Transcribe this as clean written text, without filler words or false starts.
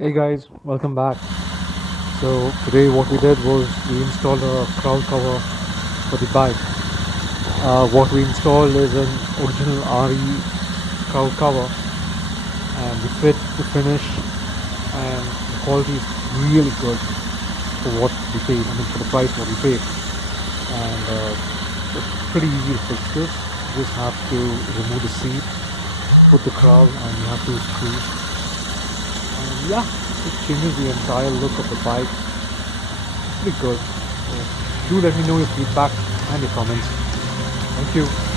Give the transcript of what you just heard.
Hey guys, welcome back. So today what we did was we installed a crown cover for the bike. What we installed is an original RE crown cover, and the fit, the finish, and the quality is really good for what we paid. I mean, for the price what we paid, and it's pretty easy to fix this. You just have to remove the seat, put the crown, and you have two screws. And yeah, it changes the entire look of the bike. Pretty good. So do let me know your feedback and your comments. Thank you.